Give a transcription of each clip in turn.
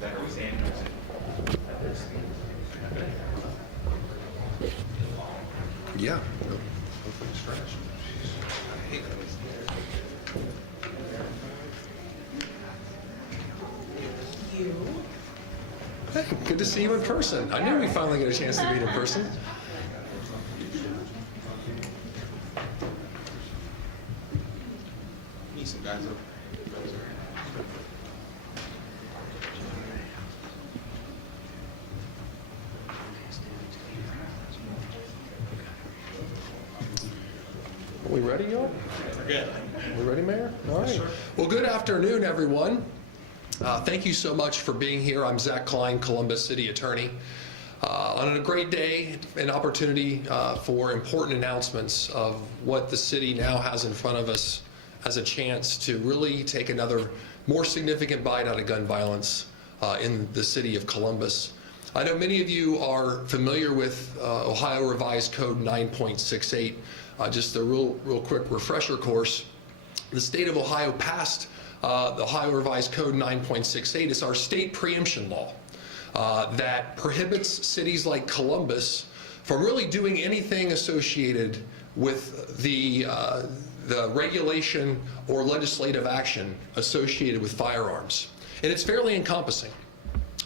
Yeah. Hey, good to see you in person. I knew we'd finally get a chance to meet in person. Need some guys up. Are we ready, y'all? Good. We ready, Mayor? All right. Well, good afternoon, everyone. Thank you so much for being here. I'm Zach Klein, Columbus City Attorney. On a great day, an opportunity for important announcements of what the city now has in front of us as a chance to really take another more significant bite out of gun violence in the city of Columbus. I know many of you are familiar with Ohio Revised Code 9.68. Just a real quick refresher course. The state of Ohio passed the Ohio Revised Code 9.68. It's our state preemption law that prohibits cities like Columbus from really doing anything associated with the regulation or legislative action associated with firearms. And it's fairly encompassing.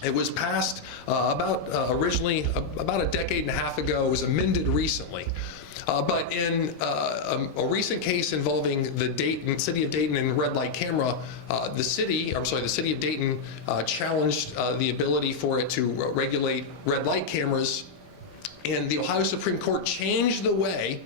It was passed originally about a decade and a half ago. It was amended recently. But in a recent case involving the city of Dayton and red light camera, the city of Dayton challenged the ability for it to regulate red light cameras, and the Ohio Supreme Court changed the way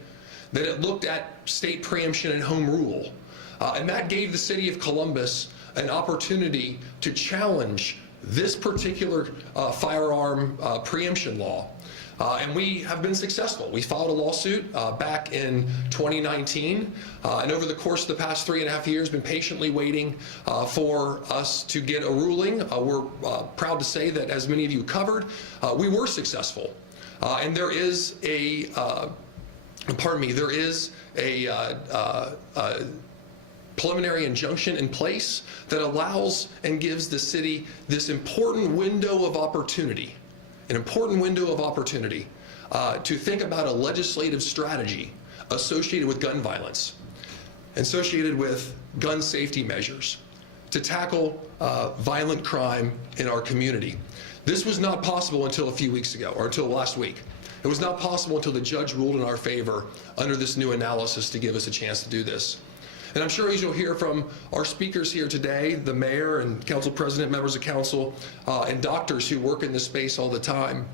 that it looked at state preemption and home rule. And that gave the city of Columbus an opportunity to challenge this particular firearm preemption law. And we have been successful. We filed a lawsuit back in 2019, and over the course of the past 3.5 years, been patiently waiting for us to get a ruling. We're proud to say that, as many of you covered, we were successful. And there is a preliminary injunction in place that allows and gives the city this important window of opportunity. An important window of opportunity to think about a legislative strategy associated with gun violence, associated with gun safety measures, to tackle violent crime in our community. This was not possible until a few weeks ago, or until last week. It was not possible until the judge ruled in our favor under this new analysis to give us a chance to do this. And I'm sure as you'll hear from our speakers here today, the mayor and council president, members of council, and doctors who work in this space all the time,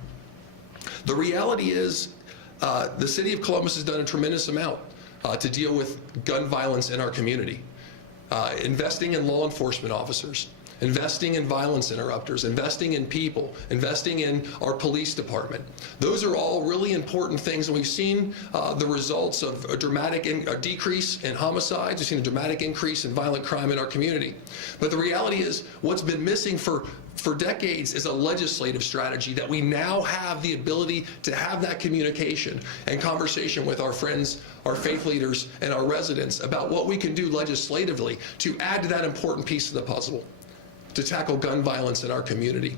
the reality is the city of Columbus has done a tremendous amount to deal with gun violence in our community. Investing in law enforcement officers, investing in violence interrupters, investing in people, investing in our police department. Those are all really important things, and we've seen the results of a dramatic decrease in homicides. We've seen a dramatic increase in violent crime in our community. But the reality is, what's been missing for decades is a legislative strategy that we now have the ability to have that communication and conversation with our friends, our faith leaders, and our residents about what we can do legislatively to add to that important piece of the puzzle to tackle gun violence in our community.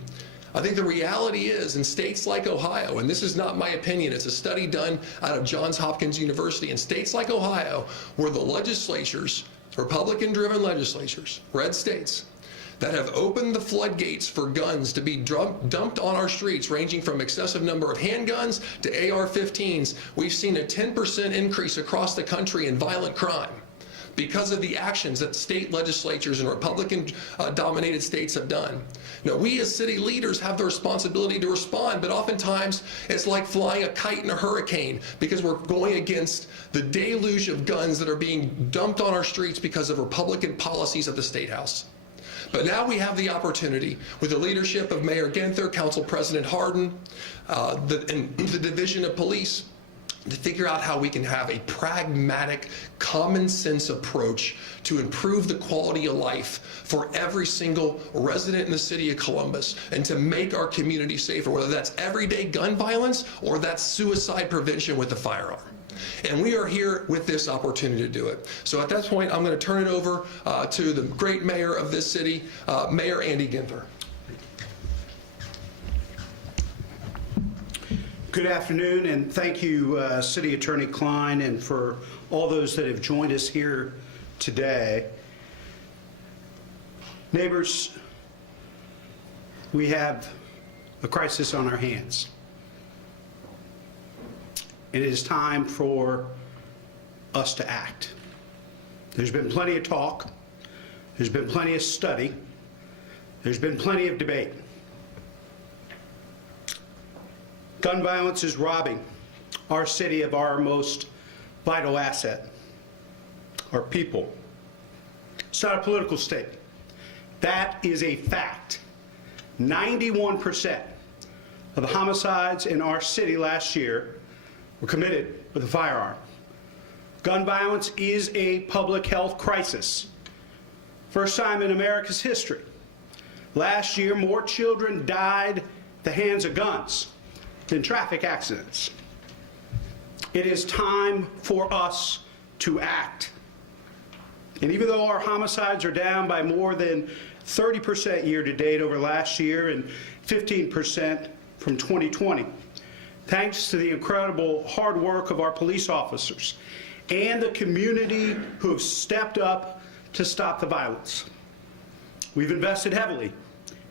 I think the reality is, in states like Ohio, and this is not my opinion, it's a study done out of Johns Hopkins University, in states like Ohio, where the legislatures, Republican-driven legislatures, red states, that have opened the floodgates for guns to be dumped on our streets, ranging from excessive number of handguns to AR-15s, we've seen a 10% increase across the country in violent crime, because of the actions that state legislatures and Republican-dominated states have done. Now, we as city leaders have the responsibility to respond, but oftentimes it's like flying a kite in a hurricane, because we're going against the deluge of guns that are being dumped on our streets because of Republican policies at the State House. But now we have the opportunity, with the leadership of Mayor Ginther, Council President Hardin, and the Division of Police, to figure out how we can have a pragmatic, common sense approach to improve the quality of life for every single resident in the city of Columbus, and to make our community safer, whether that's everyday gun violence or that's suicide prevention with a firearm. And we are here with this opportunity to do it. So at that point, I'm going to turn it over to the great mayor of this city, Mayor Andy Ginther. Good afternoon, and thank you, City Attorney Klein, and for all those that have joined us here today. Neighbors, we have a crisis on our hands. It is time for us to act. There's been plenty of talk. There's been plenty of study. There's been plenty of debate. Gun violence is robbing our city of our most vital asset, our people. It's not a political statement. That is a fact. 91% of the homicides in our city last year were committed with a firearm. Gun violence is a public health crisis. First time in America's history. Last year, more children died at the hands of guns than traffic accidents. It is time for us to act. And even though our homicides are down by more than 30% year to date over last year and 15% from 2020, thanks to the incredible hard work of our police officers and the community who have stepped up to stop the violence. We've invested heavily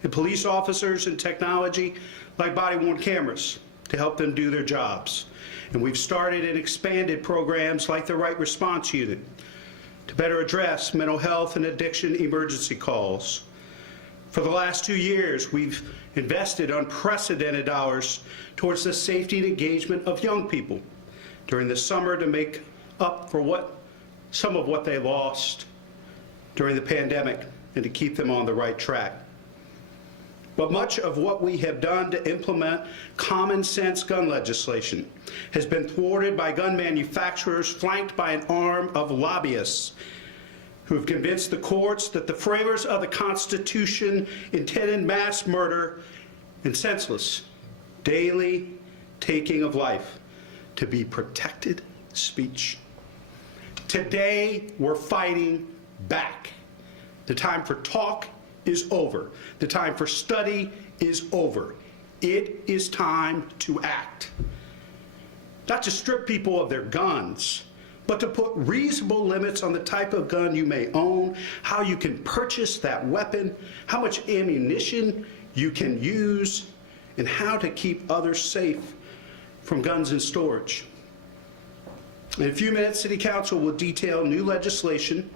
in police officers and technology like body-worn cameras to help them do their jobs. And we've started and expanded programs like the Right Response Unit to better address mental health and addiction emergency calls. For the last 2 years, we've invested unprecedented dollars towards the safety and engagement of young people during the summer to make up for some of what they lost during the pandemic and to keep them on the right track. But much of what we have done to implement common sense gun legislation has been thwarted by gun manufacturers flanked by an arm of lobbyists who have convinced the courts that the framers of the Constitution intended mass murder and senseless daily taking of life to be protected speech. Today, we're fighting back. The time for talk is over. The time for study is over. It is time to act. Not to strip people of their guns, but to put reasonable limits on the type of gun you may own, how you can purchase that weapon, how much ammunition you can use, and how to keep others safe from guns in storage. In a few minutes, City Council will detail new legislation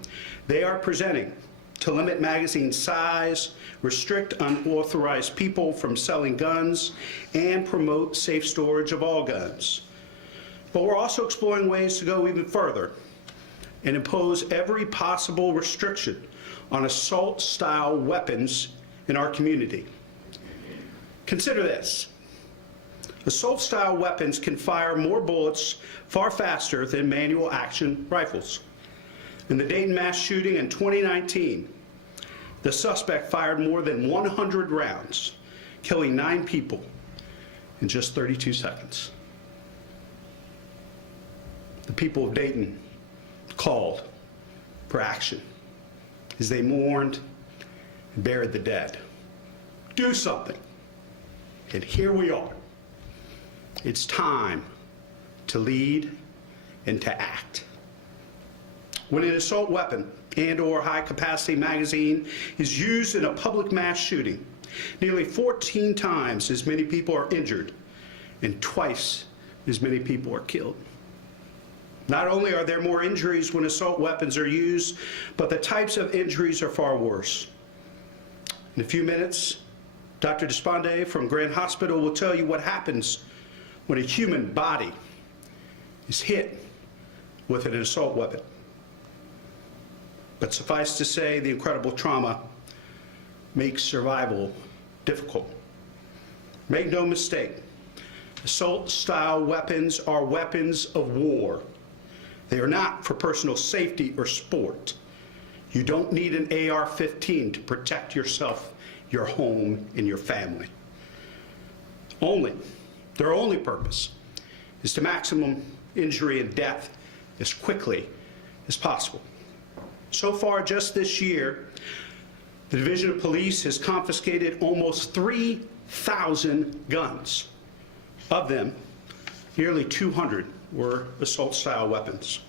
they are presenting to limit magazine size, restrict unauthorized people from selling guns, and promote safe storage of all guns. But we're also exploring ways to go even further and impose every possible restriction on assault-style weapons in our community. Consider this. Assault-style weapons can fire more bullets far faster than manual action rifles. In the Dayton mass shooting in 2019, the suspect fired more than 100 rounds, killing 9 people in just 32 seconds. The people of Dayton called for action as they mourned and buried the dead. Do something. And here we are. It's time to lead and to act. When an assault weapon and/or high-capacity magazine is used in a public mass shooting, nearly 14 times as many people are injured and twice as many people are killed. Not only are there more injuries when assault weapons are used, but the types of injuries are far worse. In a few minutes, Dr. Despande from Grand Hospital will tell you what happens when a human body is hit with an assault weapon. But suffice to say, the incredible trauma makes survival difficult. Make no mistake, assault-style weapons are weapons of war. They are not for personal safety or sport. You don't need an AR-15 to protect yourself, your home, and your family. Their only purpose is to maximum injury and death as quickly as possible. So far, just this year, the Division of Police has confiscated almost 3,000 guns. Of them, nearly 200 were assault-style weapons.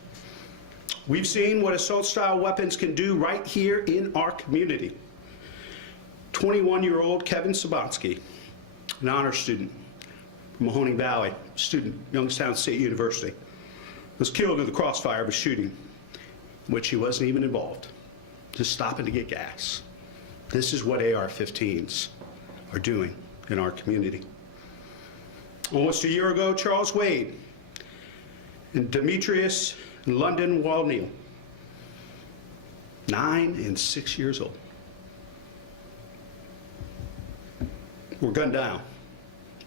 We've seen what assault-style weapons can do right here in our community. 21-year-old Kevin Sabansky, an honor student from Mahoning Valley, student, Youngstown State University, was killed in the crossfire of a shooting in which he wasn't even involved, just stopping to get gas. This is what AR-15s are doing in our community. Almost a year ago, Charles Wade and Demetrius and London Walneal, 9 and 6 years old, were gunned down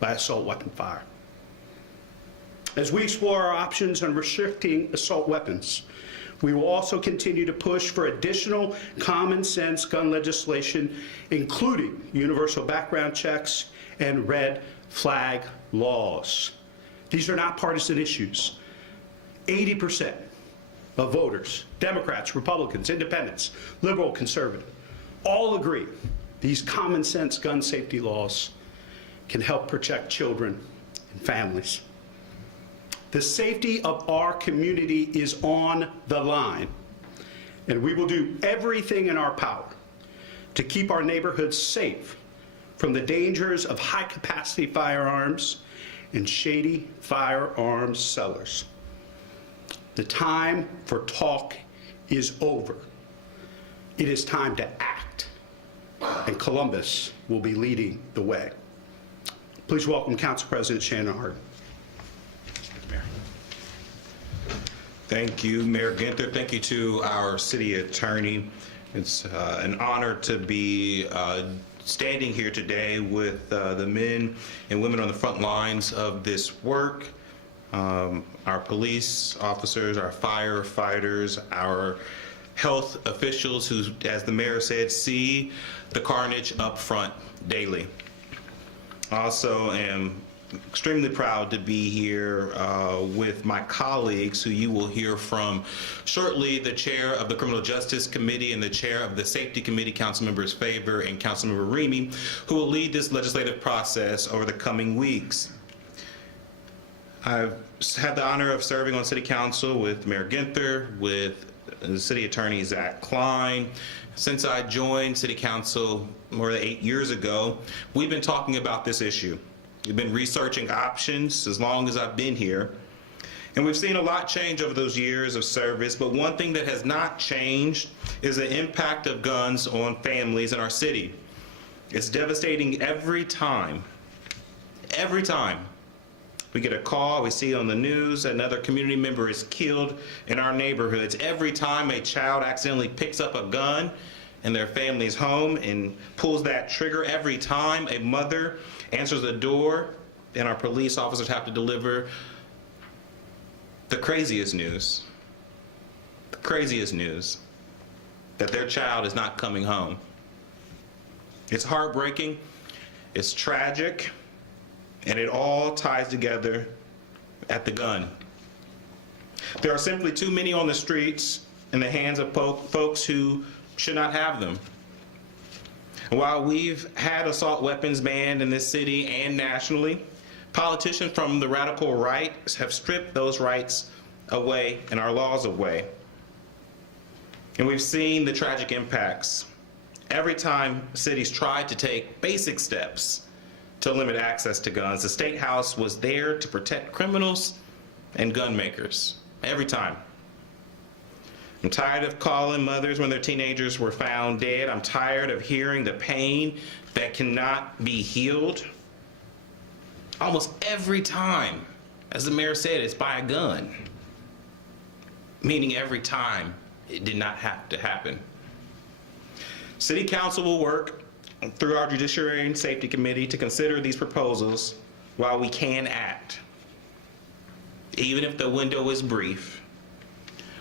by assault weapon fire. As we explore our options on restricting assault weapons, we will also continue to push for additional common sense gun legislation, including universal background checks and red flag laws. These are not partisan issues. 80% of voters, Democrats, Republicans, Independents, liberal, conservative, all agree these common sense gun safety laws can help protect children and families. The safety of our community is on the line, and we will do everything in our power to keep our neighborhoods safe from the dangers of high-capacity firearms and shady firearms sellers. The time for talk is over. It is time to act, and Columbus will be leading the way. Please welcome Council President Shannon Hart. Thank you, Mayor Ginther. Thank you to our city attorney. It's an honor to be standing here today with the men and women on the front lines of this work. Our police officers, our firefighters, our health officials who, as the mayor said, see the carnage up front daily. I also am extremely proud to be here with my colleagues who you will hear from shortly, the chair of the Criminal Justice Committee and the chair of the Safety Committee, Councilmembers Favor and Councilmember Remy, who will lead this legislative process over the coming weeks. I've had the honor of serving on City Council with Mayor Ginther, with the City Attorney Zach Klein. Since I joined City Council more than 8 years ago, we've been talking about this issue. We've been researching options as long as I've been here. And we've seen a lot change over those years of service, but one thing that has not changed is the impact of guns on families in our city. It's devastating every time we get a call, we see on the news another community member is killed in our neighborhoods. Every time a child accidentally picks up a gun in their family's home and pulls that trigger, every time a mother answers the door and our police officers have to deliver the craziest news, that their child is not coming home. It's heartbreaking, it's tragic, and it all ties together at the gun. There are simply too many on the streets in the hands of folks who should not have them. And while we've had assault weapons banned in this city and nationally, politicians from the radical right have stripped those rights away and our laws away. And we've seen the tragic impacts every time cities tried to take basic steps to limit access to guns. The State House was there to protect criminals and gun makers, every time. I'm tired of calling mothers when their teenagers were found dead. I'm tired of hearing the pain that cannot be healed. Almost every time, as the mayor said, it's by a gun. Meaning every time it did not have to happen. City Council will work through our Judiciary and Safety Committee to consider these proposals while we can act. Even if the window is brief,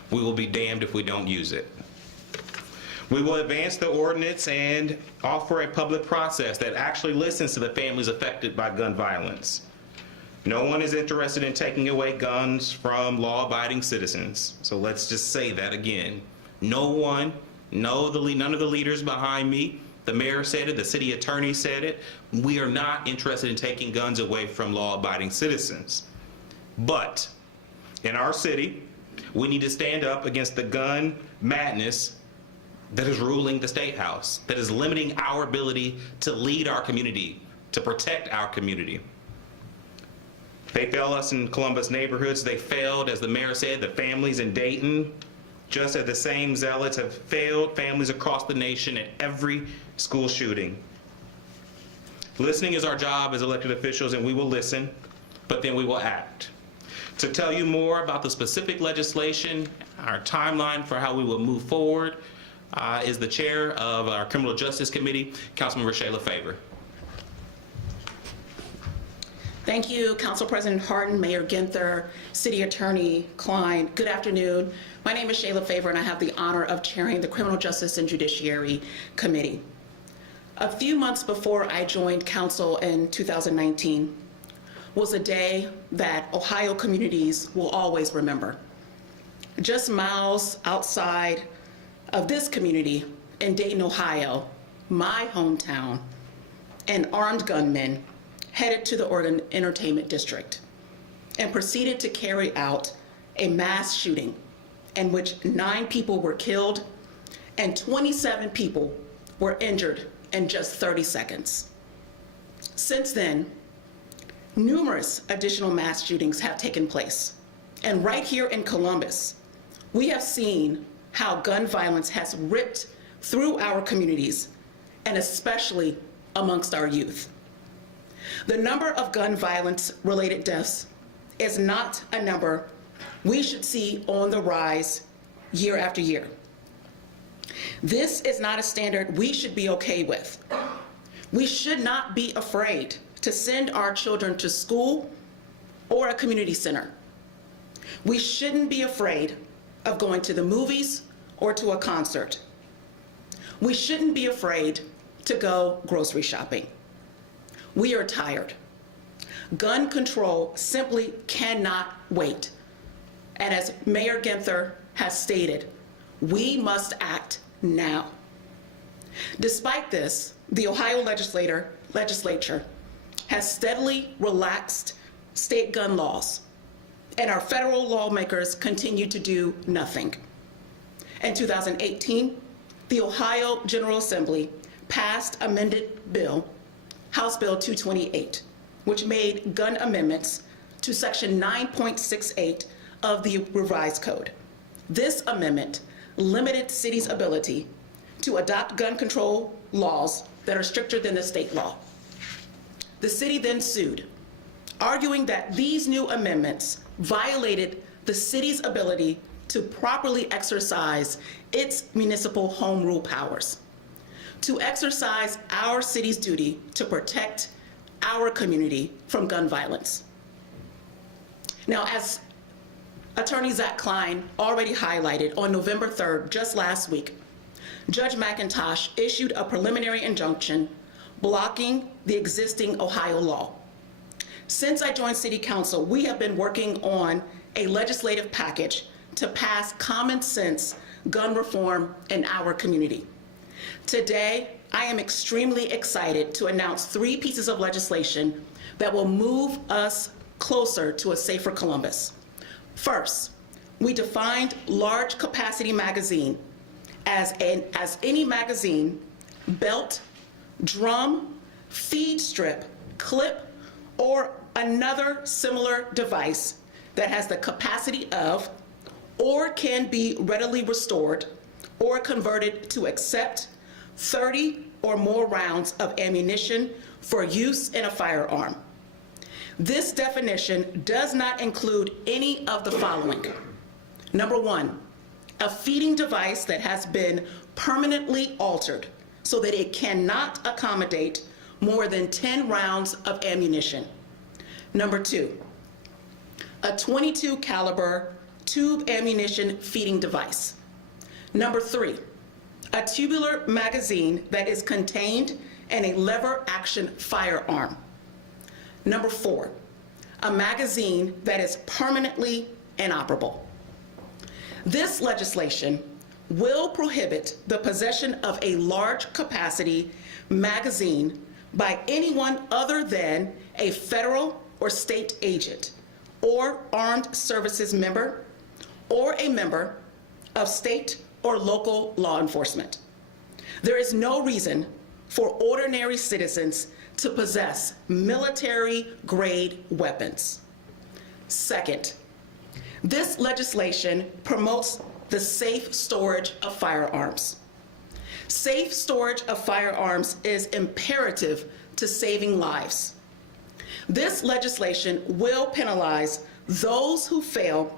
we will be damned if we don't use it. We will advance the ordinance and offer a public process that actually listens to the families affected by gun violence. No one is interested in taking away guns from law-abiding citizens. So let's just say that again. No one, none of the leaders behind me, the mayor said it, the city attorney said it. We are not interested in taking guns away from law-abiding citizens. But in our city, we need to stand up against the gun madness that is ruling the State House, that is limiting our ability to lead our community, to protect our community. They failed us in Columbus neighborhoods. They failed, as the mayor said, the families in Dayton, just as the same zealots have failed families across the nation at every school shooting. Listening is our job as elected officials, and we will listen, but then we will act. To tell you more about the specific legislation, our timeline for how we will move forward, is the chair of our Criminal Justice Committee, Councilmember Shayla Favor. Thank you, Council President Harden, Mayor Ginther, City Attorney Klein. Good afternoon. My name is Shayla Favor, and I have the honor of chairing the Criminal Justice and Judiciary Committee. A few months before I joined Council in 2019 was a day that Ohio communities will always remember. Just miles outside of this community in Dayton, Ohio, my hometown, an armed gunman headed to the Oregon Entertainment District and proceeded to carry out a mass shooting in which 9 people were killed and 27 people were injured in just 30 seconds. Since then, numerous additional mass shootings have taken place. And right here in Columbus, we have seen how gun violence has ripped through our communities, and especially amongst our youth. The number of gun violence-related deaths is not a number we should see on the rise year after year. This is not a standard we should be okay with. We should not be afraid to send our children to school or a community center. We shouldn't be afraid of going to the movies or to a concert. We shouldn't be afraid to go grocery shopping. We are tired. Gun control simply cannot wait. And as Mayor Ginther has stated, we must act now. Despite this, the Ohio legislature has steadily relaxed state gun laws, and our federal lawmakers continue to do nothing. In 2018, the Ohio General Assembly passed amended bill, House Bill 228, which made gun amendments to Section 9.68 of the revised code. This amendment limited cities' ability to adopt gun control laws that are stricter than the state law. The city then sued, arguing that these new amendments violated the city's ability to properly exercise its municipal home rule powers, to exercise our city's duty to protect our community from gun violence. Now, as Attorney Zach Klein already highlighted, on November 3rd, just last week, Judge McIntosh issued a preliminary injunction blocking the existing Ohio law. Since I joined City Council, we have been working on a legislative package to pass common sense gun reform in our community. Today, I am extremely excited to announce 3 pieces of legislation that will move us closer to a safer Columbus. First, we defined large capacity magazine as any magazine, belt, drum, feed strip, clip, or another similar device that has the capacity of or can be readily restored or converted to accept 30 or more rounds of ammunition for use in a firearm. This definition does not include any of the following. Number 1, a feeding device that has been permanently altered so that it cannot accommodate more than 10 rounds of ammunition. Number 2, a .22 caliber tube ammunition feeding device. Number 3, a tubular magazine that is contained in a lever action firearm. Number 4, a magazine that is permanently inoperable. This legislation will prohibit the possession of a large capacity magazine by anyone other than a federal or state agent or armed services member or a member of state or local law enforcement. There is no reason for ordinary citizens to possess military-grade weapons. Second, this legislation promotes the safe storage of firearms. Safe storage of firearms is imperative to saving lives. This legislation will penalize those who fail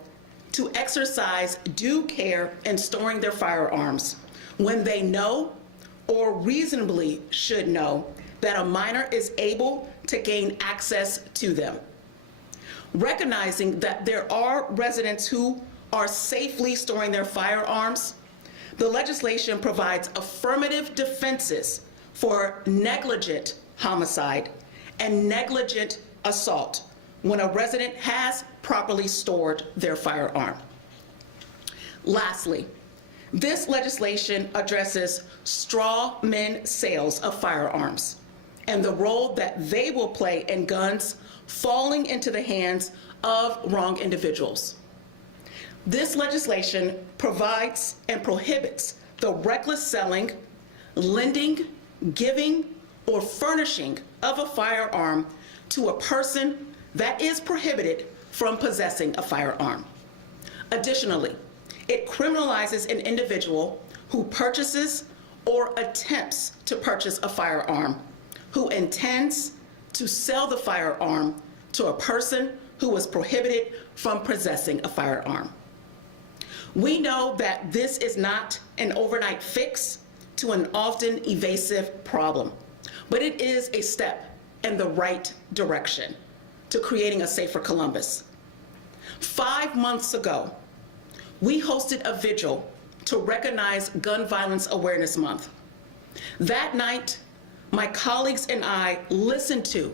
to exercise due care in storing their firearms when they know or reasonably should know that a minor is able to gain access to them. Recognizing that there are residents who are safely storing their firearms, the legislation provides affirmative defenses for negligent homicide and negligent assault when a resident has properly stored their firearm. Lastly, this legislation addresses straw man sales of firearms and the role that they will play in guns falling into the hands of wrong individuals. This legislation provides and prohibits the reckless selling, lending, giving, or furnishing of a firearm to a person that is prohibited from possessing a firearm. Additionally, it criminalizes an individual who purchases or attempts to purchase a firearm, who intends to sell the firearm to a person who was prohibited from possessing a firearm. We know that this is not an overnight fix to an often evasive problem, but it is a step in the right direction to creating a safer Columbus. 5 months ago, we hosted a vigil to recognize Gun Violence Awareness Month. That night, my colleagues and I listened to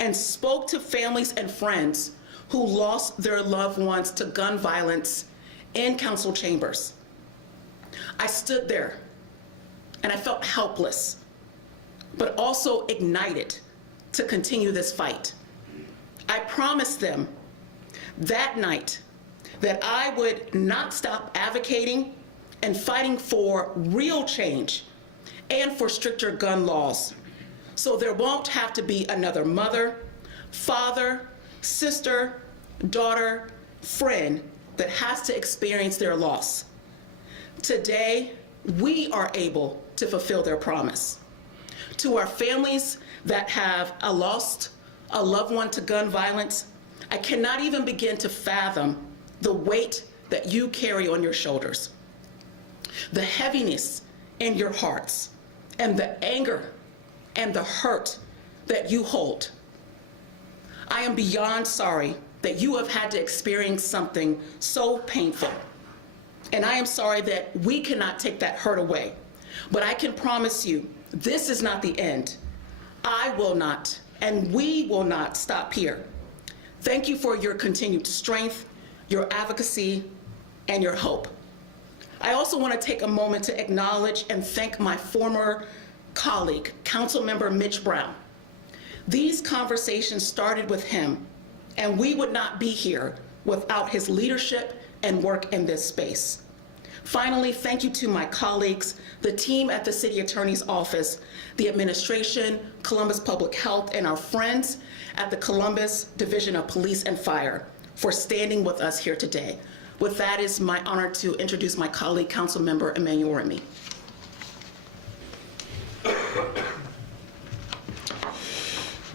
and spoke to families and friends who lost their loved ones to gun violence in council chambers. I stood there and I felt helpless, but also ignited to continue this fight. I promised them that night that I would not stop advocating and fighting for real change and for stricter gun laws, so there won't have to be another mother, father, sister, daughter, friend that has to experience their loss. Today, we are able to fulfill their promise. To our families that have lost a loved one to gun violence, I cannot even begin to fathom the weight that you carry on your shoulders, the heaviness in your hearts, and the anger and the hurt that you hold. I am beyond sorry that you have had to experience something so painful. And I am sorry that we cannot take that hurt away. But I can promise you, this is not the end. I will not, and we will not stop here. Thank you for your continued strength, your advocacy, and your hope. I also want to take a moment to acknowledge and thank my former colleague, Councilmember Mitch Brown. These conversations started with him, and we would not be here without his leadership and work in this space. Finally, thank you to my colleagues, the team at the City Attorney's Office, the administration, Columbus Public Health, and our friends at the Columbus Division of Police and Fire for standing with us here today. With that, it's my honor to introduce my colleague, Councilmember Emmanuel Remy.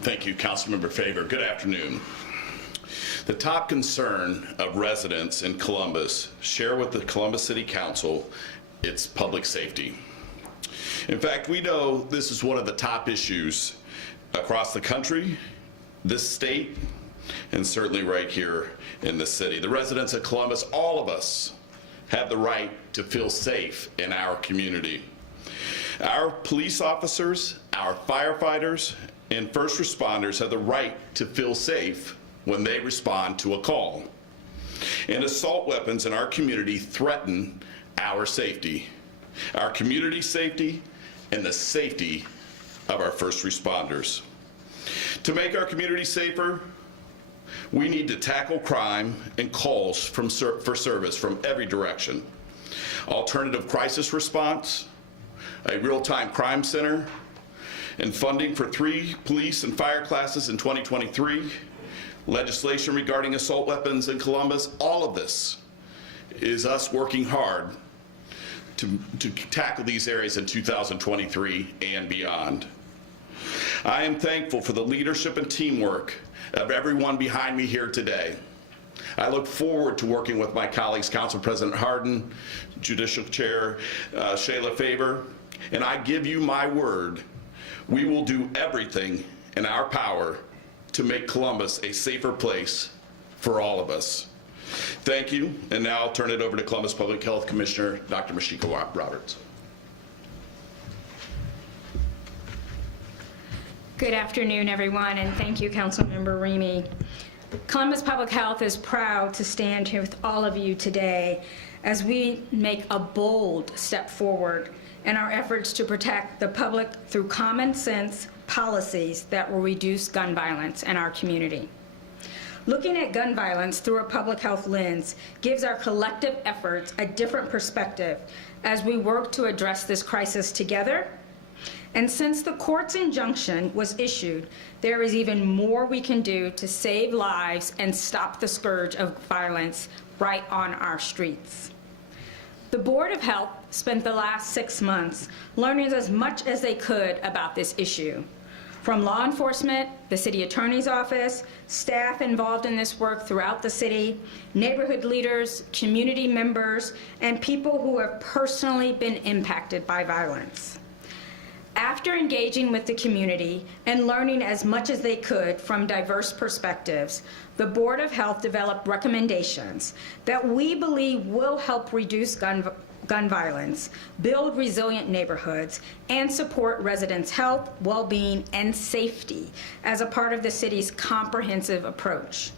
Thank you, Councilmember Favor. Good afternoon. The top concern of residents in Columbus share with the Columbus City Council its public safety. In fact, we know this is one of the top issues across the country, this state, and certainly right here in the city. The residents of Columbus, all of us, have the right to feel safe in our community. Our police officers, our firefighters, and first responders have the right to feel safe when they respond to a call. And assault weapons in our community threaten our safety, our community safety, and the safety of our first responders. To make our community safer, We need to tackle crime and calls for service from every direction. Alternative crisis response, a real-time crime center, and funding for 3 police and fire classes in 2023, legislation regarding assault weapons in Columbus. All of this is us working hard to tackle these areas in 2023 and beyond. I am thankful for the leadership and teamwork of everyone behind me here today. I look forward to working with my colleagues, Council President Hardin, Judicial Chair Shayla Favor, and I give you my word, we will do everything in our power to make Columbus a safer place for all of us. Thank you, and now I'll turn it over to Columbus Public Health Commissioner, Dr. Mashika Roberts. Good afternoon, everyone, and thank you, Councilmember Remy. Columbus Public Health is proud to stand here with all of you today as we make a bold step forward in our efforts to protect the public through common sense policies that will reduce gun violence in our community. Looking at gun violence through a public health lens gives our collective efforts a different perspective as we work to address this crisis together. And since the court's injunction was issued, there is even more we can do to save lives and stop the scourge of violence right on our streets. The Board of Health spent the last 6 months learning as much as they could about this issue. From law enforcement, the city attorney's office, staff involved in this work throughout the city, neighborhood leaders, community members, and people who have personally been impacted by violence. After engaging with the community and learning as much as they could from diverse perspectives, the Board of Health developed recommendations that we believe will help reduce gun violence, build resilient neighborhoods, and support residents' health, well-being, and safety as a part of the city's comprehensive approach.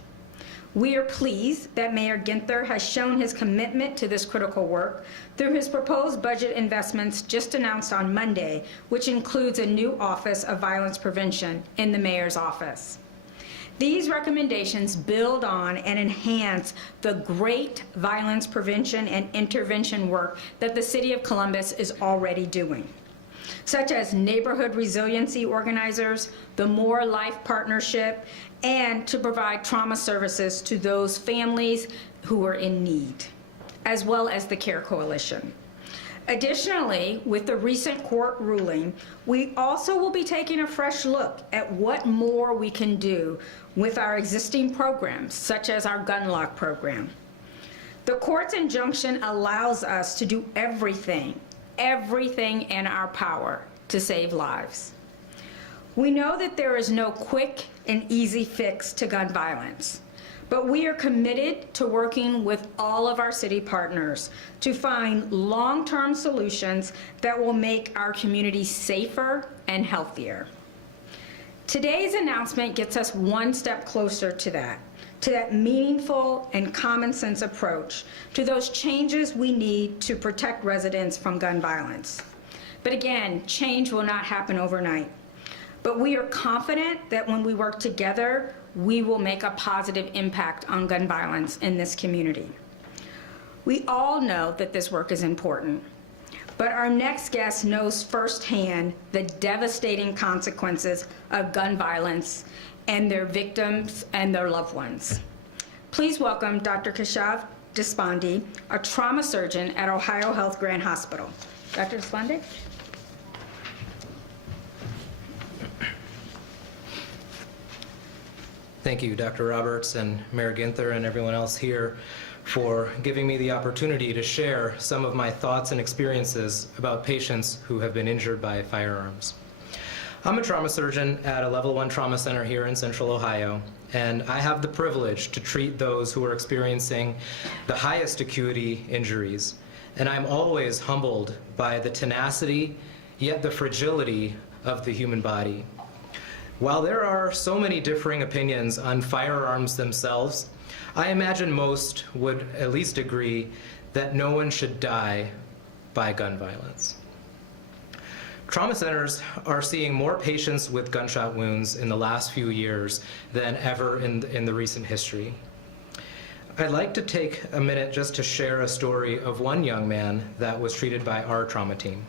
We are pleased that Mayor Ginther has shown his commitment to this critical work through his proposed budget investments just announced on Monday, which includes a new Office of Violence Prevention in the Mayor's office. These recommendations build on and enhance the great violence prevention and intervention work that the City of Columbus is already doing, such as neighborhood resiliency organizers, the More Life Partnership, and to provide trauma services to those families who are in need, as well as the CARE Coalition. Additionally, with the recent court ruling, we also will be taking a fresh look at what more we can do with our existing programs, such as our gun lock program. The court's injunction allows us to do everything in our power to save lives. We know that there is no quick and easy fix to gun violence, but we are committed to working with all of our city partners to find long-term solutions that will make our communities safer and healthier. Today's announcement gets us one step closer to that meaningful and common sense approach to those changes we need to protect residents from gun violence. But again, change will not happen overnight. But we are confident that when we work together, we will make a positive impact on gun violence in this community. We all know that this work is important, but our next guest knows firsthand the devastating consequences of gun violence and their victims and their loved ones. Please welcome Dr. Keshav Deshpande, a trauma surgeon at Ohio Health Grand Hospital. Dr. Deshpande? Thank you, Dr. Roberts and Mayor Ginther and everyone else here for giving me the opportunity to share some of my thoughts and experiences about patients who have been injured by firearms. I'm a trauma surgeon at a level 1 trauma center here in Central Ohio, and I have the privilege to treat those who are experiencing the highest acuity injuries. And I'm always humbled by the tenacity, yet the fragility of the human body. While there are so many differing opinions on firearms themselves, I imagine most would at least agree that no one should die by gun violence. Trauma centers are seeing more patients with gunshot wounds in the last few years than ever in the recent history. I'd like to take a minute just to share a story of one young man that was treated by our trauma team.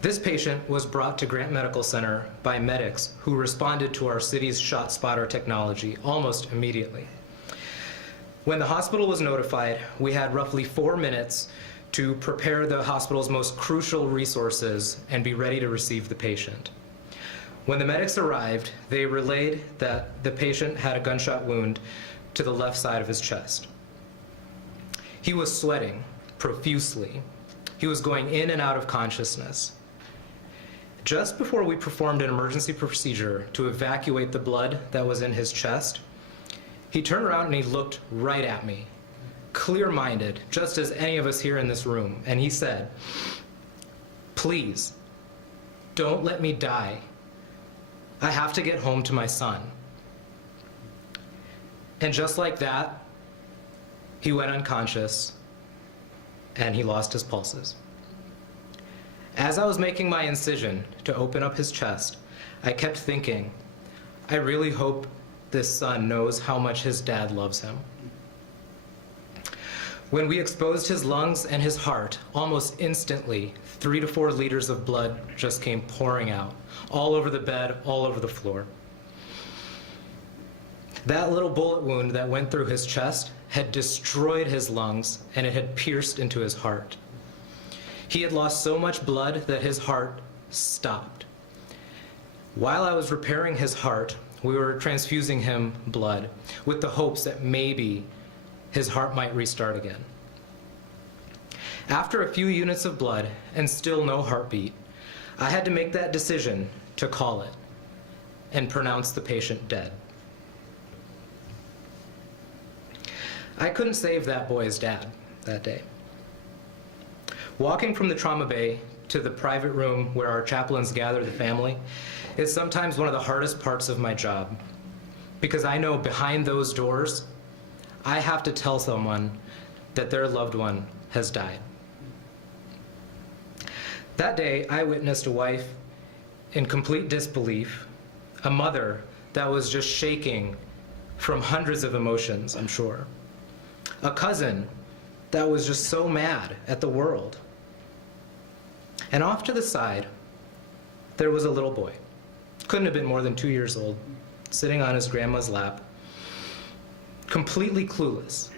This patient was brought to Grant Medical Center by medics who responded to our city's shot spotter technology almost immediately. When the hospital was notified, we had roughly 4 minutes to prepare the hospital's most crucial resources and be ready to receive the patient. When the medics arrived, they relayed that the patient had a gunshot wound to the left side of his chest. He was sweating profusely. He was going in and out of consciousness. Just before we performed an emergency procedure to evacuate the blood that was in his chest, he turned around and he looked right at me, clear-minded, just as any of us here in this room, and he said, "Please, don't let me die. I have to get home to my son." And just like that, he went unconscious and he lost his pulses. As I was making my incision to open up his chest, I kept thinking, I really hope this son knows how much his dad loves him. When we exposed his lungs and his heart, almost instantly, 3 to 4 liters of blood just came pouring out, all over the bed, all over the floor. That little bullet wound that went through his chest had destroyed his lungs, and it had pierced into his heart. He had lost so much blood that his heart stopped. While I was repairing his heart, we were transfusing him blood with the hopes that maybe his heart might restart again. After a few units of blood and still no heartbeat, I had to make that decision to call it and pronounce the patient dead. I couldn't save that boy's dad that day. Walking from the trauma bay to the private room where our chaplains gather the family is sometimes one of the hardest parts of my job, because I know behind those doors, I have to tell someone that their loved one has died. That day, I witnessed a wife in complete disbelief, a mother that was just shaking from hundreds of emotions, I'm sure, a cousin that was just so mad at the world. And off to the side, there was a little boy, couldn't have been more than 2 years old, sitting on his grandma's lap, completely clueless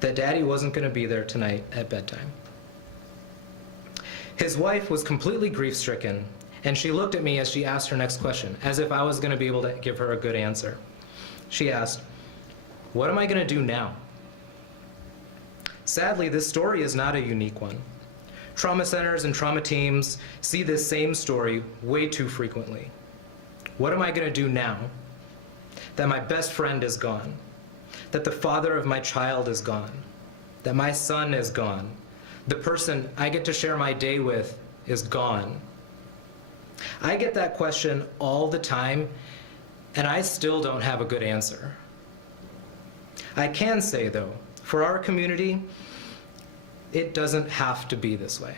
that daddy wasn't going to be there tonight at bedtime. His wife was completely grief-stricken, and she looked at me as she asked her next question, as if I was going to be able to give her a good answer. She asked, "What am I going to do now?" Sadly, this story is not a unique one. Trauma centers and trauma teams see this same story way too frequently. What am I going to do now that my best friend is gone, that the father of my child is gone, that my son is gone, the person I get to share my day with is gone? I get that question all the time, and I still don't have a good answer. I can say, though, for our community, it doesn't have to be this way.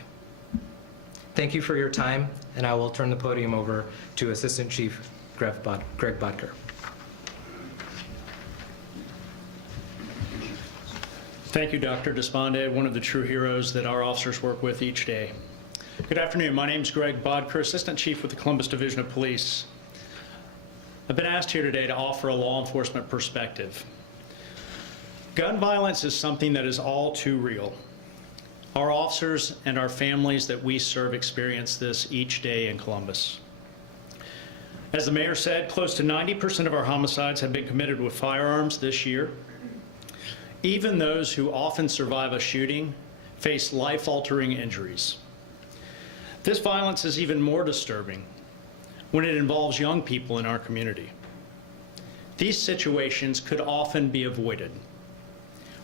Thank you for your time, and I will turn the podium over to Assistant Chief Greg Bodker. Thank you, Dr. Despande, one of the true heroes that our officers work with each day. Good afternoon. My name is Greg Bodker, Assistant Chief with the Columbus Division of Police. I've been asked here today to offer a law enforcement perspective. Gun violence is something that is all too real. Our officers and our families that we serve experience this each day in Columbus. As the mayor said, close to 90% of our homicides have been committed with firearms this year. Even those who often survive a shooting face life-altering injuries. This violence is even more disturbing when it involves young people in our community. These situations could often be avoided.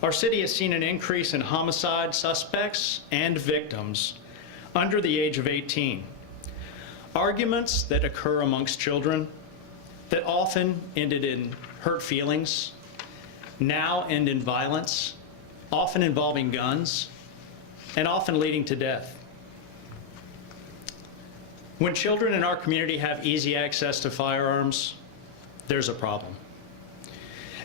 Our city has seen an increase in homicide suspects and victims under the age of 18. Arguments that occur amongst children that often ended in hurt feelings now end in violence, often involving guns, and often leading to death. When children in our community have easy access to firearms, there's a problem.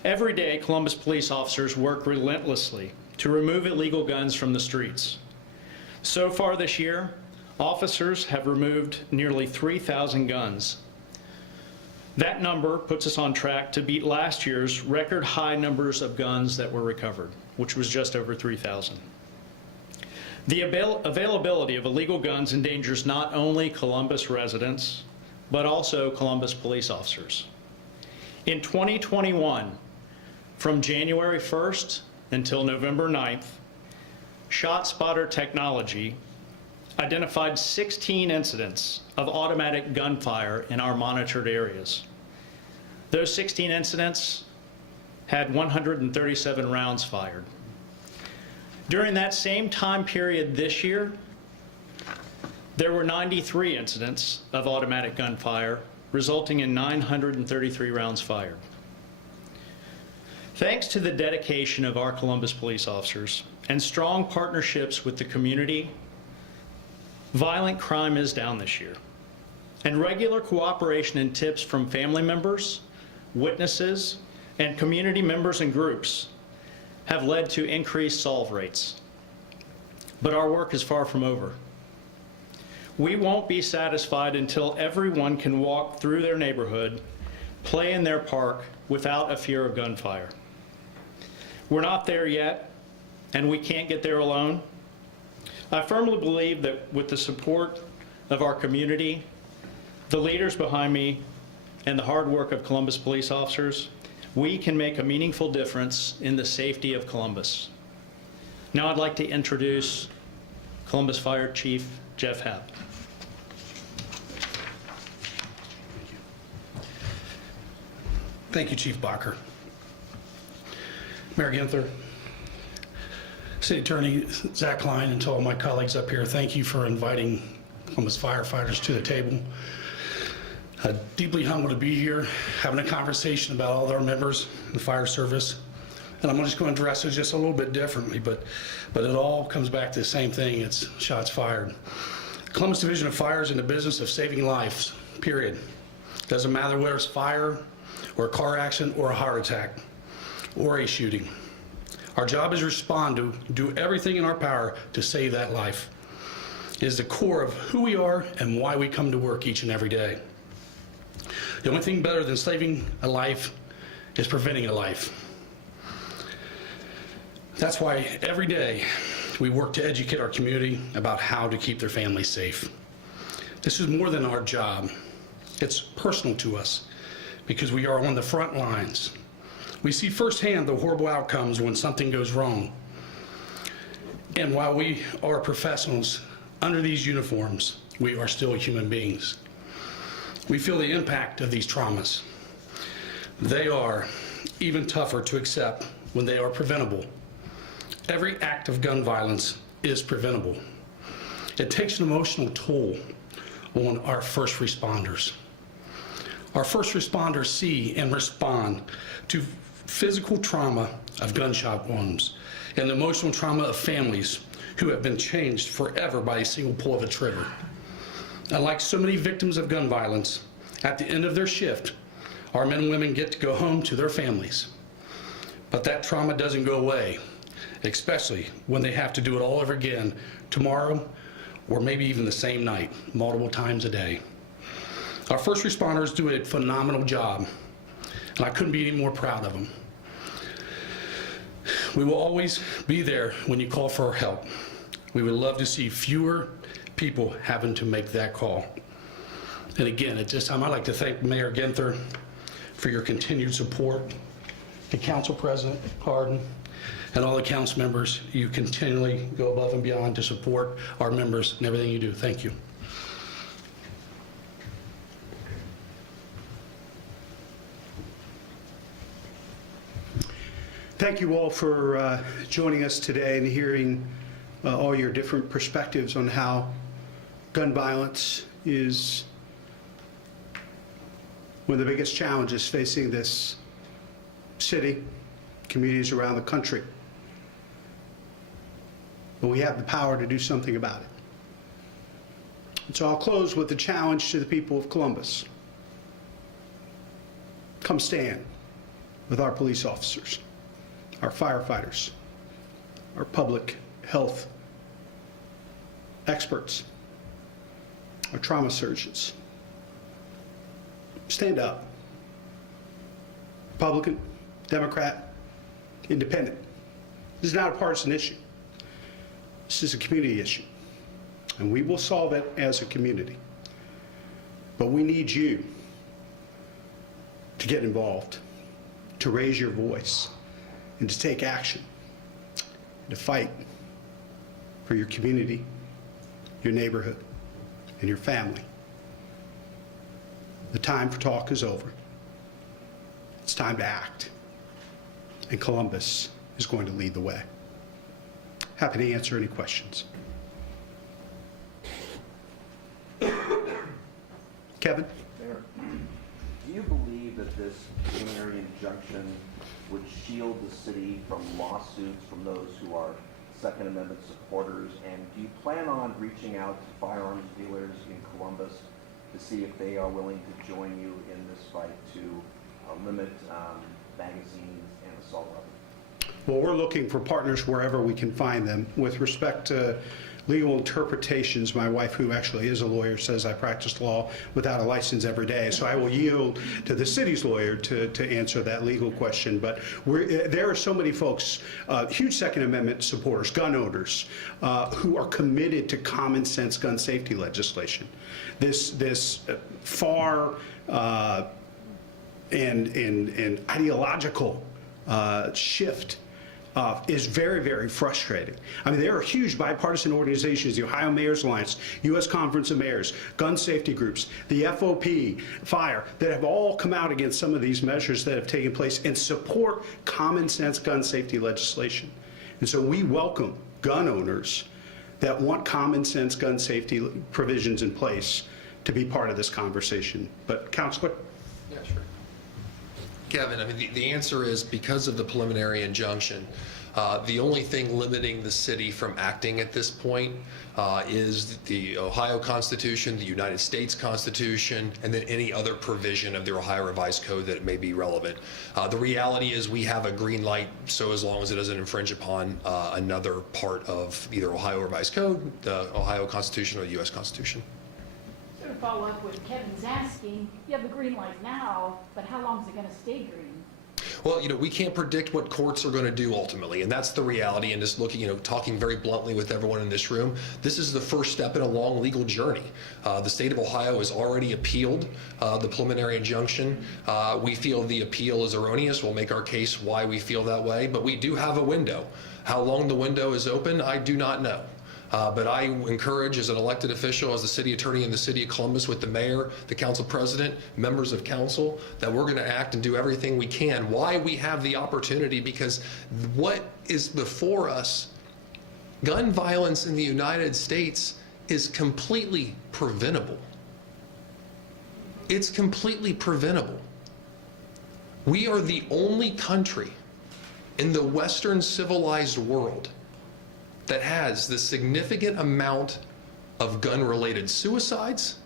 Every day, Columbus police officers work relentlessly to remove illegal guns from the streets. So far this year, officers have removed nearly 3,000 guns. That number puts us on track to beat last year's record high numbers of guns that were recovered, which was just over 3,000. The availability of illegal guns endangers not only Columbus residents, but also Columbus police officers. In 2021, from January 1st until November 9th, ShotSpotter technology identified 16 incidents of automatic gunfire in our monitored areas. Those 16 incidents had 137 rounds fired. During that same time period this year, there were 93 incidents of automatic gunfire, resulting in 933 rounds fired. Thanks to the dedication of our Columbus police officers and strong partnerships with the community, violent crime is down this year. And regular cooperation and tips from family members, witnesses, and community members and groups have led to increased solve rates. But our work is far from over. We won't be satisfied until everyone can walk through their neighborhood, play in their park without a fear of gunfire. We're not there yet, and we can't get there alone. I firmly believe that with the support of our community, the leaders behind me, and the hard work of Columbus police officers, we can make a meaningful difference in the safety of Columbus. Now I'd like to introduce Columbus Fire Chief Jeff Happ. Thank you, Chief Bacher. Mayor Ginther, City Attorney Zach Klein, and to all my colleagues up here, thank you for inviting Columbus firefighters to the table. Deeply humbled to be here, having a conversation about all of our members in the fire service. And I'm just going to address it just a little bit differently, but it all comes back to the same thing. It's shots fired. Columbus Division of Fire is in the business of saving lives, period. Doesn't matter whether it's fire or a car accident or a heart attack or a shooting. Our job is to respond to do everything in our power to save that life. It is the core of who we are and why we come to work each and every day. The only thing better than saving a life is preventing a life. That's why every day we work to educate our community about how to keep their families safe. This is more than our job. It's personal to us because we are on the front lines. We see firsthand the horrible outcomes when something goes wrong. And while we are professionals under these uniforms, we are still human beings. We feel the impact of these traumas. They are even tougher to accept when they are preventable. Every act of gun violence is preventable. It takes an emotional toll on our first responders. Our first responders see and respond to physical trauma of gunshot wounds and the emotional trauma of families who have been changed forever by a single pull of a trigger. Unlike so many victims of gun violence, at the end of their shift, our men and women get to go home to their families. But that trauma doesn't go away, especially when they have to do it all over again tomorrow or maybe even the same night, multiple times a day. Our first responders do a phenomenal job, and I couldn't be any more proud of them. We will always be there when you call for our help. We would love to see fewer people having to make that call. And again, at this time, I'd like to thank Mayor Ginther for your continued support, the Council President Hardin, and all the council members. You continually go above and beyond to support our members and everything you do. Thank you. Thank you all for joining us today and hearing all your different perspectives on how gun violence is one of the biggest challenges facing this city, communities around the country. But we have the power to do something about it. So I'll close with a challenge to the people of Columbus. Come stand with our police officers, our firefighters, our public health experts, our trauma surgeons. Stand up. Republican, Democrat, Independent. This is not a partisan issue. This is a community issue, and we will solve it as a community. But we need you to get involved, to raise your voice, and to take action, to fight for your community, your neighborhood, and your family. The time for talk is over. It's time to act, and Columbus is going to lead the way. Happy to answer any questions. Kevin? Mayor, do you believe that this preliminary injunction would shield the city from lawsuits from those who are Second Amendment supporters? And do you plan on reaching out to firearms dealers in Columbus to see if they are willing to join you in this fight to limit magazines and assault weapons? Well, we're looking for partners wherever we can find them. With respect to legal interpretations, my wife, who actually is a lawyer, says I practice law without a license every day, so I will yield to the city's lawyer to answer that legal question. But there are so many folks, huge Second Amendment supporters, gun owners, who are committed to common sense gun safety legislation. This far and ideological shift is very, very frustrating. I mean, there are huge bipartisan organizations, the Ohio Mayor's Alliance, U.S. Conference of Mayors, gun safety groups, the FOP, FIRE, that have all come out against some of these measures that have taken place and support common sense gun safety legislation. And so we welcome gun owners that want common sense gun safety provisions in place to be part of this conversation. But, Counselor? Yeah, sure. Kevin, I mean, the answer is because of the preliminary injunction. The only thing limiting the city from acting at this point is the Ohio Constitution, the United States Constitution, and then any other provision of the Ohio Revised Code that may be relevant. The reality is we have a green light, so as long as it doesn't infringe upon another part of either Ohio Revised Code, the Ohio Constitution, or the U.S. Constitution. Sort of follow up what Kevin's asking. You have the green light now, but how long is it going to stay green? Well, we can't predict what courts are going to do ultimately, and that's the reality. And just looking, talking very bluntly with everyone in this room, this is the first step in a long legal journey. The state of Ohio has already appealed the preliminary injunction. We feel the appeal is erroneous. We'll make our case why we feel that way, but we do have a window. How long the window is open, I do not know. But I encourage, as an elected official, as the city attorney in the city of Columbus, with the mayor, the council president, members of council, that we're going to act and do everything we can. Why we have the opportunity, because what is before us, gun violence in the United States, is completely preventable. It's completely preventable. We are the only country in the Western civilized world that has the significant amount of gun-related suicides,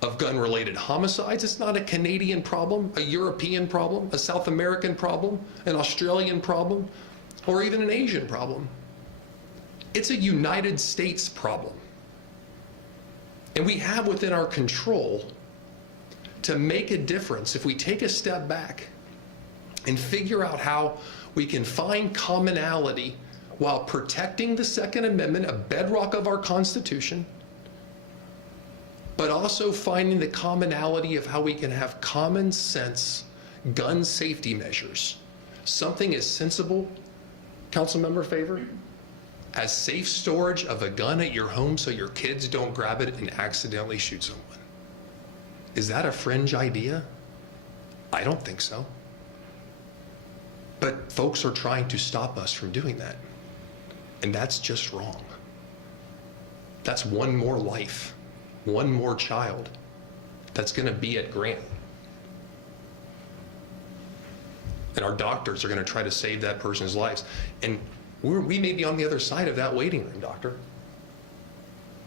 of gun-related homicides. It's not a Canadian problem, a European problem, a South American problem, an Australian problem, or even an Asian problem. It's a United States problem. And we have within our control to make a difference if we take a step back and figure out how we can find commonality while protecting the Second Amendment, a bedrock of our Constitution, but also finding the commonality of how we can have common sense gun safety measures. Something as sensible, Councilmember Favor, as safe storage of a gun at your home so your kids don't grab it and accidentally shoot someone. Is that a fringe idea? I don't think so. But folks are trying to stop us from doing that. And that's just wrong. That's one more life, one more child that's going to be at Grant. And our doctors are going to try to save that person's lives. And we may be on the other side of that waiting room, doctor.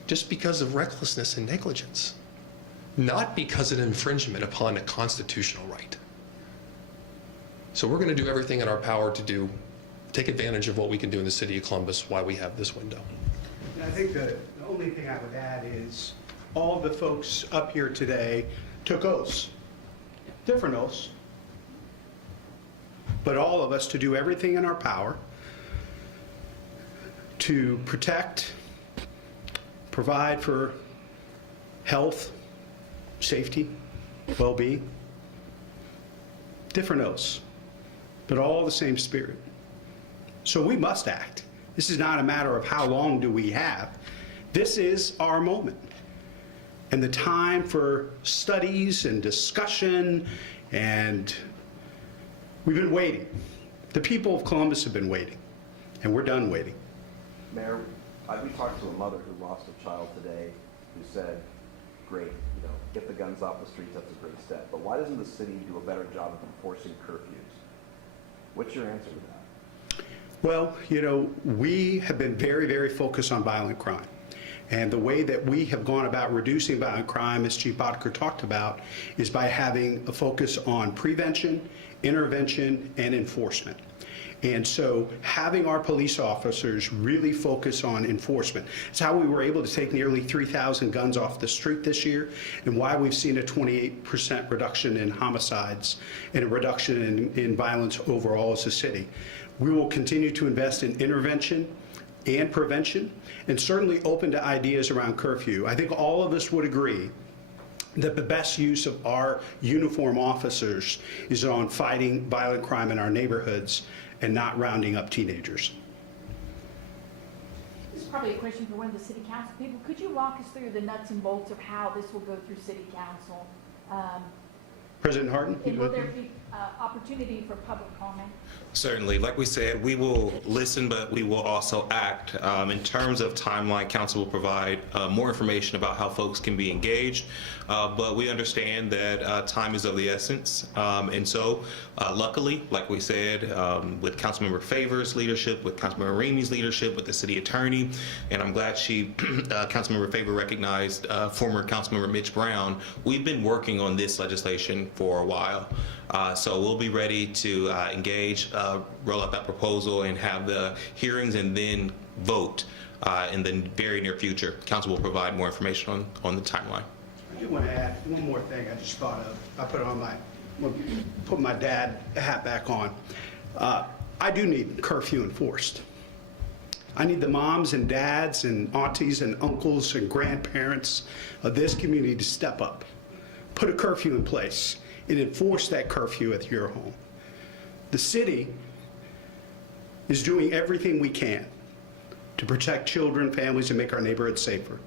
just because of recklessness and negligence, not because of infringement upon a constitutional right. So we're going to do everything in our power to take advantage of what we can do in the city of Columbus while we have this window. And I think the only thing I would add is all the folks up here today took oaths, different oaths, but all of us to do everything in our power to protect, provide for health, safety, well-being. Different oaths, but all the same spirit. So we must act. This is not a matter of how long do we have. This is our moment. And the time for studies and discussion, and we've been waiting. The people of Columbus have been waiting, and we're done waiting. Mayor, we talked to a mother who lost a child today who said, great, get the guns off the streets, that's a great step. But why doesn't the city do a better job of enforcing curfews? What's your answer to that? Well, we have been very, very focused on violent crime. And the way that we have gone about reducing violent crime, as Chief Bodker talked about, is by having a focus on prevention, intervention, and enforcement. And so having our police officers really focus on enforcement. It's how we were able to take nearly 3,000 guns off the street this year, and why we've seen a 28% reduction in homicides and a reduction in violence overall as a city. We will continue to invest in intervention and prevention, and certainly open to ideas around curfew. I think all of us would agree that the best use of our uniform officers is on fighting violent crime in our neighborhoods and not rounding up teenagers. This is probably a question for one of the city council people. Could you walk us through the nuts and bolts of how this will go through city council? President Harden? And will there be opportunity for public comment? Certainly. Like we said, we will listen, but we will also act. In terms of timeline, council will provide more information about how folks can be engaged, but we understand that time is of the essence. And so, luckily, like we said, with Councilmember Favor's leadership, with Councilmember Ramey's leadership, with the city attorney, and I'm glad Councilmember Favor recognized former Councilmember Mitch Brown, we've been working on this legislation for a while. So we'll be ready to engage, roll out that proposal, and have the hearings and then vote in the very near future. Council will provide more information on the timeline. I do want to add one more thing I just thought of. I put my dad hat back on. I do need curfew enforced. I need the moms and dads and aunties and uncles and grandparents of this community to step up, put a curfew in place, and enforce that curfew at your home. The city is doing everything we can to protect children, families, and make our neighborhoods safer.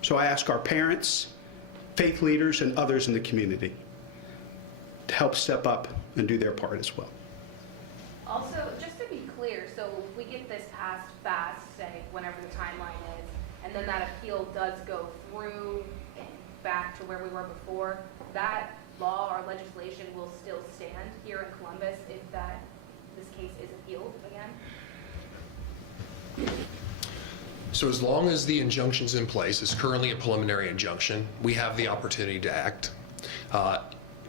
So I ask our parents, faith leaders, and others in the community to help step up and do their part as well. Also, just to be clear, so if we get this passed fast, say whenever the timeline is, and then that appeal does go through and back to where we were before, that law or legislation will still stand here in Columbus if this case is appealed again? So as long as the injunction's in place, it's currently a preliminary injunction, we have the opportunity to act.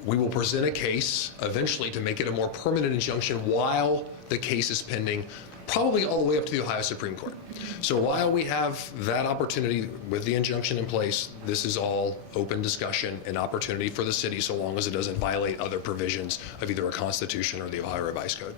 We will present a case eventually to make it a more permanent injunction while the case is pending, probably all the way up to the Ohio Supreme Court. So while we have that opportunity with the injunction in place, this is all open discussion and opportunity for the city so long as it doesn't violate other provisions of either a constitution or the Ohio Revised Code.